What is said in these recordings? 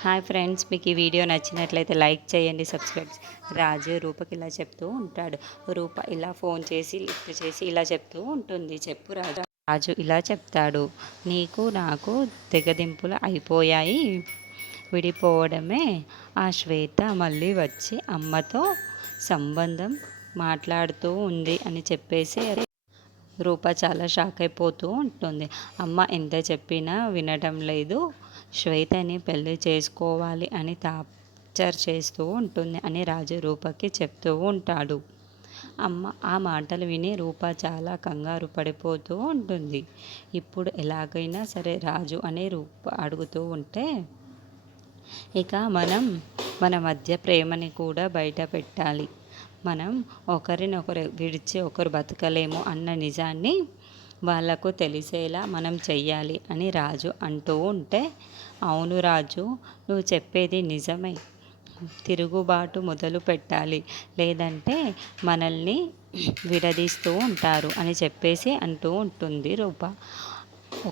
Hi friends, మీకు ఈ video నచ్చినట్లయితే లైక్ చేయండి, సబ్స్క్రైబ్. రాజు రూపకి ఇలా చెప్తూ ఉంటాడు. రూప ఇలా ఫోన్ చేసి లిఫ్ట్ చేసి ఇలా చెప్తూ ఉంటుంది. చెప్పు రాజు. రాజు ఇలా చెప్తాడు, నీకు నాకు తెగదింపులు అయిపోయాయి. విడిపోవడమే. ఆ శ్వేత మళ్ళీ వచ్చి అమ్మతో సంబంధం మాట్లాడుతూ ఉంది అని చెప్పేసి రూప చాలా షాక్ అయిపోతూ ఉంటుంది. అమ్మ ఎంత చెప్పినా వినడం లేదు. శ్వేతని పెళ్లి చేసుకోవాలి అని టార్చర్ చేస్తూ ఉంటుంది అని రాజు రూపకి చెప్తూ ఉంటాడు. అమ్మ ఆ మాటలు విని రూప చాలా కంగారు పడిపోతూ ఉంటుంది. ఇప్పుడు ఎలాగైనా సరే రాజు అని రూప అడుగుతూ ఉంటే, ఇక మన మధ్య ప్రేమని కూడా బయట పెట్టాలి. మనం ఒకరినొకరు విడిచి ఒకరు బతకలేము అన్న నిజాన్ని వాళ్ళకు తెలిసేలా మనం చెయ్యాలి అని రాజు అంటూ ఉంటే, అవును రాజు, నువ్వు చెప్పేది నిజమే. తిరుగుబాటు మొదలు పెట్టాలి, లేదంటే మనల్ని విడదీస్తూ ఉంటారు అని చెప్పేసి అంటూ ఉంటుంది రూప.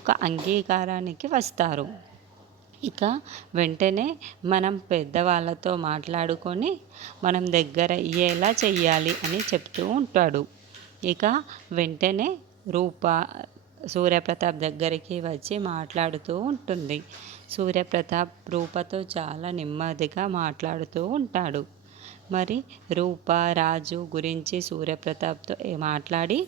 ఒక అంగీకారానికి వస్తారు. ఇక వెంటనే మనం పెద్దవాళ్ళతో మాట్లాడుకొని మనం దగ్గర అయ్యేలా చెయ్యాలి అని చెప్తూ ఉంటాడు. ఇక వెంటనే రూప సూర్యప్రతాప్ దగ్గరికి వచ్చి మాట్లాడుతూ ఉంటుంది. సూర్యప్రతాప్ రూపతో చాలా నెమ్మదిగా మాట్లాడుతూ ఉంటాడు. మరి రూప రాజు గురించి సూర్యప్రతాప్తో మాట్లాడి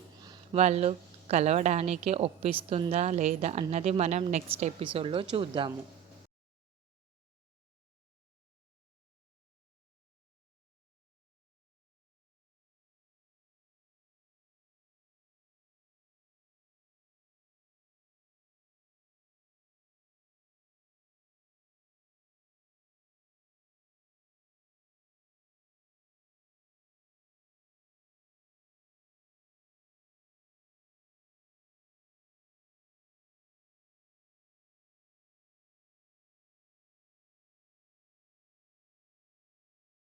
వాళ్ళు కలవడానికి ఒప్పిస్తుందా లేదా అన్నది మనం నెక్స్ట్ ఎపిసోడ్లో చూద్దాము.